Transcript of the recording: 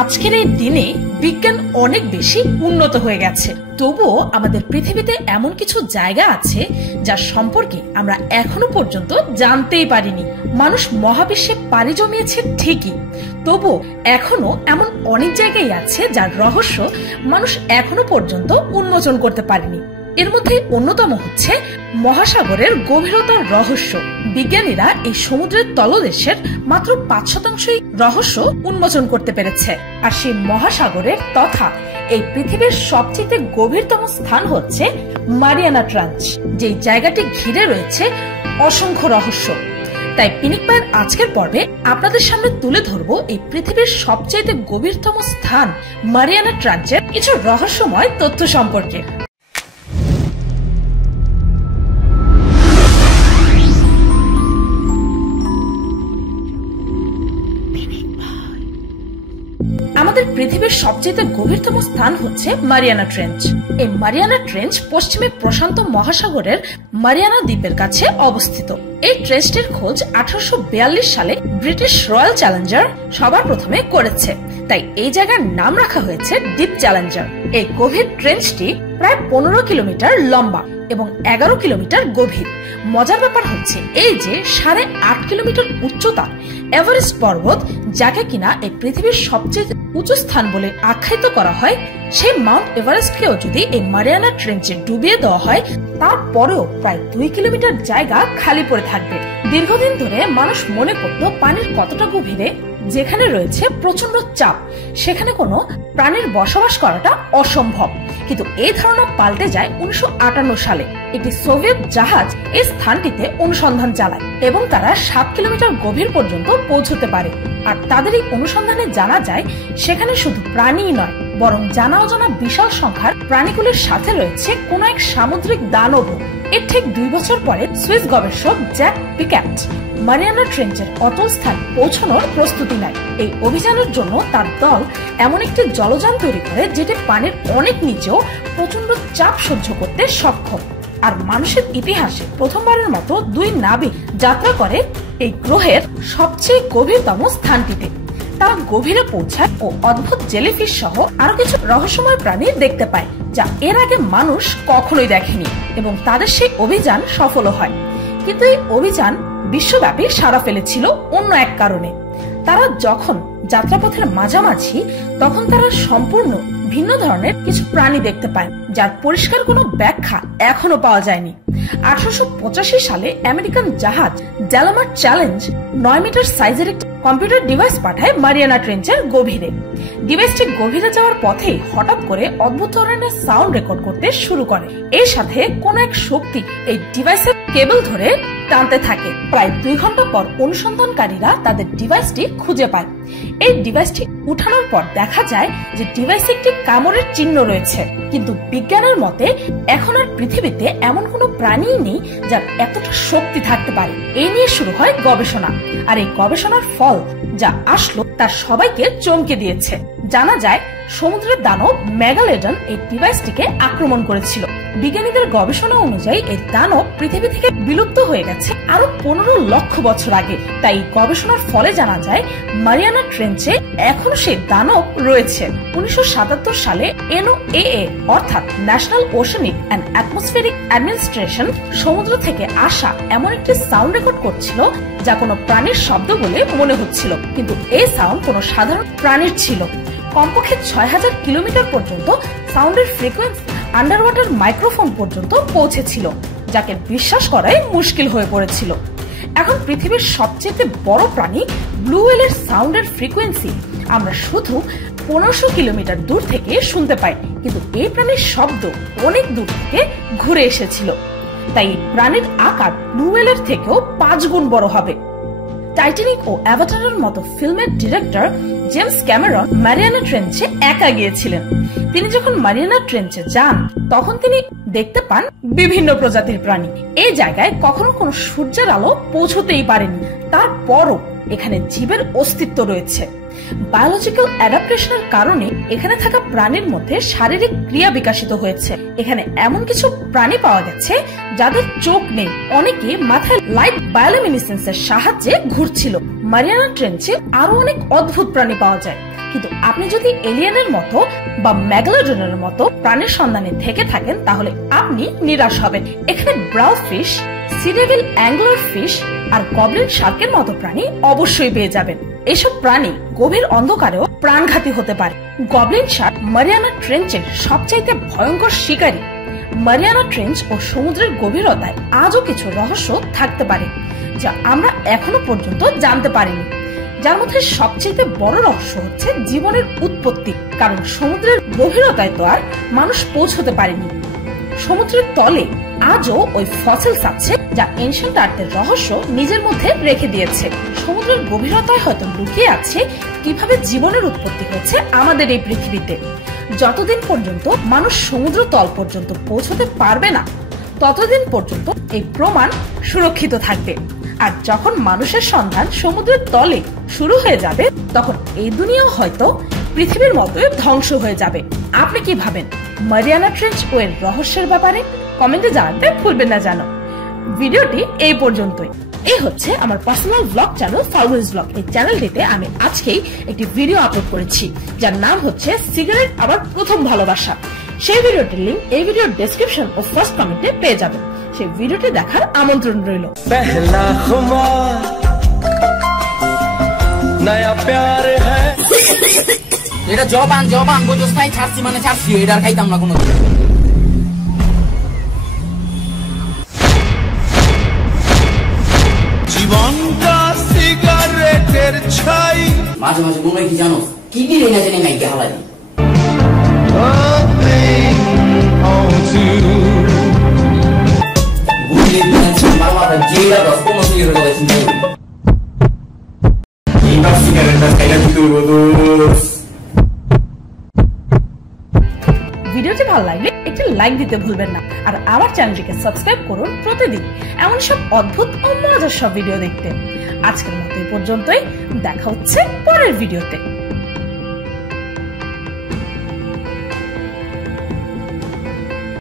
আজকের এই দিনে বিজ্ঞান অনেক বেশি উন্নত হয়ে গেছে, তবুও আমাদের পৃথিবীতে এমন কিছু জায়গা আছে যার সম্পর্কে আমরা এখনো পর্যন্ত জানতেই পারিনি। মানুষ মহাবিশ্বে পাড়ি জমিয়েছে ঠিকই, তবুও এখনো এমন অনেক জায়গায় আছে যার রহস্য মানুষ এখনো পর্যন্ত উন্মোচন করতে পারেনি। এর মধ্যে অন্যতম হচ্ছে মহাসাগরের গভীরতার রহস্য। বিজ্ঞানীরা এই সমুদ্রের তলদেশের মাত্র ৫% রহস্য উন্মোচন করতে পেরেছে। আর সেই মহাসাগরের তথা এই পৃথিবীর সবচেয়ে গভীরতম স্থান হচ্ছে মারিয়ানা ট্রাঞ্চ, যে জায়গাটি ঘিরে রয়েছে অসংখ্য রহস্য। তাই পিনিক পায়ের আজকের পর্বে আপনাদের সামনে তুলে ধরবো এই পৃথিবীর সবচেয়ে গভীরতম স্থান মারিয়ানা ট্রাঞ্চের কিছু রহস্যময় তথ্য সম্পর্কে। আমাদের পৃথিবীর সবচেয়ে গভীরতম স্থান হচ্ছে মারিয়ানা ট্রেঞ্চ। এই মারিয়ানা ট্রেঞ্চ পশ্চিমে প্রশান্ত মহাসাগরের মারিয়ানা দ্বীপের কাছে অবস্থিত। এই ট্রেঞ্চটির খোঁজ 1842 সালে ব্রিটিশ রয়্যাল চ্যালেঞ্জার সবার প্রথমে করেছে, তাই এই জায়গার নাম রাখা হয়েছে ডিপ চ্যালেঞ্জার। এই গভীর ট্রেঞ্চটি প্রায় 15 কিলোমিটার লম্বা এবং 11 কিলোমিটার গভীর। মজার ব্যাপার হচ্ছে এই যে 8.5 কিলোমিটার উচ্চতা এভারেস্ট পর্বত, যাকে কিনা এই পৃথিবীর সবচেয়ে উঁচু স্থান বলে আখ্যায়িত করা হয়, সেই মাউন্ট এভারেস্টকেও যদি এই মারিয়ানা ট্রেঞ্চে ডুবিয়ে দেওয়া হয়, তারপরেও প্রায় 2 কিলোমিটার জায়গা খালি পড়ে থাকবে। দীর্ঘদিন ধরে মানুষ মনে করত পানির কতটা গভীরে যেখানে রয়েছে প্রচন্ড চাপ সেখানে কোনো প্রাণীর বসবাস করাটা অসম্ভব, কিন্তু এই ধারণা পাল্টে যায় 1958 সালে। একটি সোভিয়েত জাহাজ এই স্থানটিতে অনুসন্ধান চালায় এবং তারা 7 কিলোমিটার গভীর পর্যন্ত পৌঁছতে পারে। আর তাদের এই অনুসন্ধানে জানা যায় সেখানে শুধু প্রাণীই নয়, বরং জানা অজানা বিশাল সংখ্যার প্রাণীগুলোর সাথে রয়েছে কোন এক সামুদ্রিক দানব। এর ঠিক 2 বছর পরে সুইস গবেষক জ্যাক পিক্যাট মারিয়ানা ট্রেঞ্চের অতল স্থান পৌঁছানোর প্রস্তুতি নেয়। এই অভিযানের জন্য তার দল এমন একটি জলযান তৈরি করে যেটি পানির অনেক নিচেও প্রচন্ড চাপ সহ্য করতে সক্ষম। আর মানুষের ইতিহাসে প্রথমবারের মতো 2 নাবিক যাত্রা করে এই গ্রহের সবচেয়ে গভীরতম স্থানটিতে। তারা গভীরে পৌঁছায় ও অদ্ভুত জেলিফিশ সহ আরো কিছু রহস্যময় প্রাণী দেখতে পায়, যা এর আগে মানুষ কখনোই দেখেনি, এবং তাদের সেই অভিযান সফল হয়। কিন্তু এই অভিযান বিশ্বব্যাপী সাড়া ফেলেছিল অন্য এক কারণে। তারা যখন যাত্রাপথের মাঝামাঝি, তখন তারা সম্পূর্ণ ভিন্ন ধরনের কিছু প্রাণী দেখতে পায়, যার পরিষ্কার কোনো ব্যাখ্যা এখনো পাওয়া যায়নি। 1885 সালে আমেরিকান জাহাজ ডেলামার চ্যালেঞ্জ 9 মিটার সাইজের একটি কম্পিউটার ডিভাইস পাঠায় মারিয়ানা ট্রেঞ্চের গভীরে। ডিভাইসটি গভীরে যাওয়ার পথে হঠাৎ করে অদ্ভুত ধরনের সাউন্ড রেকর্ড করতে শুরু করে। এর সাথে কোন এক শক্তি এই ডিভাইসের কেবল ধরে টানতে থাকে। প্রায় 2 ঘন্টা পর অনুসন্ধানকারীরা তাদের ডিভাইসটি খুঁজে পায়। এই ডিভাইসটি উঠানোর পর দেখা যায় যে ডিভাইসে একটি কামড়ের চিহ্ন রয়েছে, কিন্তু বিজ্ঞানের মতে এখন আর পৃথিবীতে এমন কোনো প্রাণীই নেই যার এতটা শক্তি থাকতে পারে। এই নিয়ে শুরু হয় গবেষণা, আর এই গবেষণার ফল যা আসলো তার সবাইকে চমকে দিয়েছে। জানা যায় সমুদ্রের দানব মেগালেডন এই ডিভাইসটিকে আক্রমণ করেছিল। বিজ্ঞানীদের গবেষণা অনুযায়ী এই দানব পৃথিবী থেকে বিলুপ্ত হয়ে গেছে আরো 15 লক্ষ বছর আগে। তাই গবেষণার ফলে জানা যায় মারিয়ানা ট্রেঞ্চে এখনো সেই দানব রয়েছে। 1977 সালে NOAA অর্থাৎ national oceanic and atmospheric administration সমুদ্র থেকে আসা এমন একটি সাউন্ড রেকর্ড করছিল যা কোনো প্রাণীর শব্দ বলে মনে হচ্ছিল, কিন্তু এই সাউন্ড কোনো সাধারণ প্রাণীর ছিল। কমপক্ষে 6000 কিলোমিটার পর্যন্ত সাউন্ডের ফ্রিকোয়েন্সি আন্ডার ওয়াটার মাইক্রোফোন পর্যন্ত পৌঁছেছিল, যাকে বিশ্বাস করাই মুশকিল হয়ে পড়েছিল। এখন পৃথিবীর সবচেয়ে বড় প্রাণী ব্লু হোয়েলের সাউন্ডের ফ্রিকোয়েন্সি আমরা শুধু 1500 কিলোমিটার দূর থেকে শুনতে পাই, কিন্তু এই প্রাণীর শব্দ অনেক দূর থেকে ঘুরে এসেছিল। তাই প্রাণীর আকার ব্লু হোয়েলের থেকেও 5 গুণ বড় হবে। টাইটানিক ও অ্যাভাটারের মতো ফিল্মের ডিরেক্টর জেমস ক্যামেরন মারিয়ানা ট্রেঞ্চে একা গিয়েছিলেন। তিনি যখন মারিয়ানা ট্রেঞ্চে যান তখন তিনি দেখতে পান বিভিন্ন প্রজাতির প্রাণী। এই জায়গায় কখনো কোনো সূর্যের আলো পৌঁছতেই পারেনি, তারপরও এখানে জীবের অস্তিত্ব রয়েছে। বায়োলজিক্যাল অ্যাডাপ্টেশনের কারণে এখানে থাকা প্রাণীর মধ্যে শারীরিক ক্রিয়া বিকশিত হয়েছে। এখানে এমন কিছু প্রাণী পাওয়া গেছে যাদের চোখ নেই, অনেকে মাথায় লাইট বায়োলুমিনেসেন্সের সাহায্যে ঘুরছিল। মারিয়ানা ট্রেঞ্চে আরো অনেক অদ্ভুত প্রাণী পাওয়া যায়, কিন্তু আপনি যদি এলিয়েনের মতো বা মেগালোডনের মতো প্রাণীর সন্ধানে থেকে থাকেন তাহলে আপনি নিরাশ হবেন। এখানে ব্রাউ ফিশ, সিডেভিল অ্যাঙ্গলার ফিশ আর গবলিন শার্কের মতো প্রাণী অবশ্যই পেয়ে যাবেন। এসব প্রাণী গভীর অন্ধকারেও প্রাণঘাতী হতে পারে। গবলিন শার্ক মারিয়ানা ট্রেঞ্চের সবচাইতে ভয়ঙ্কর শিকারী। মারিয়ানা ট্রেঞ্চ ও সমুদ্রের গভীরতায় আজও কিছু রহস্য থাকতে পারে যা আমরা এখনো পর্যন্ত জানতে পারিনি। যার মধ্যে সবচেয়ে বড় রহস্য হচ্ছে জীবনের উৎপত্তি, কারণ সমুদ্রের গভীরতায় তো আর মানুষ পৌঁছতে পারেনি। সমুদ্রের তলে আজও ওই ফসিলস আছে যা এনশিয়েন্ট আর্থের রহস্য নিজের মধ্যে রেখে দিয়েছে। সমুদ্রের গভীরতায় হয়তো লুকিয়ে আছে কিভাবে জীবনের উৎপত্তি হচ্ছে আমাদের এই পৃথিবীতে। যতদিন পর্যন্ত মানুষ সমুদ্র তল পর্যন্ত পৌঁছতে পারবে না ততদিন পর্যন্ত এই প্রমাণ সুরক্ষিত থাকবে। আর যখন মানুষের সন্ধান সমুদ্রের তলে শুরু হয়ে যাবে তখন এই দুনিয়া হয়তো পৃথিবীর মতোই ধ্বংস হয়ে যাবে। আপনি কি ভাবেন মারিয়ানা ট্রেঞ্চ ও এর রহস্যের ব্যাপারে? কমেন্টে জানাতে ভুলবেন না জানো। ভিডিওটি এই পর্যন্তই। এই হচ্ছে আমার পার্সোনাল ব্লগ চ্যানেল ফাউলস ব্লগ। এই চ্যানেলটিতে আমি আজকেই একটি ভিডিও আপলোড করেছি যার নাম হচ্ছে সিগারেট আমার প্রথম ভালোবাসা। সেই ভিডিওটির লিংক এই ভিডিওর ডেসক্রিপশন ও ফার্স্ট কমেন্টে পেয়ে যাবেন। সেই ভিডিওটি দেখার আমন্ত্রণ রইল। पहला खुमार नया प्यार है। এটা জবান বুঝছাই ছাড়ছি মানে ছাড়ছি, এটা আর খাইতাম না কোনো। জীবনটা সিগারেটের ছাই। মাঝে মাঝে মনে হয় কি জানো, কি দিলে না জানি নাই হালাই বুঝলে দিয়েছি বাবাটা যেটা দশ কোনো সিগারেট কথা চিন্তা করি এইবার সিগারেটটা খাইলে কি করবো দোস্ত। ভিডিওটি ভালো লাগলে একটি লাইক দিতে ভুলবেন না, আর আমার চ্যানেলটিকে সাবস্ক্রাইব করুন প্রতিদিন এমন সব অদ্ভুত ও মজার সব ভিডিও দেখতে। আজকের মতো এই পর্যন্তই, দেখা হচ্ছে পরের ভিডিওতে।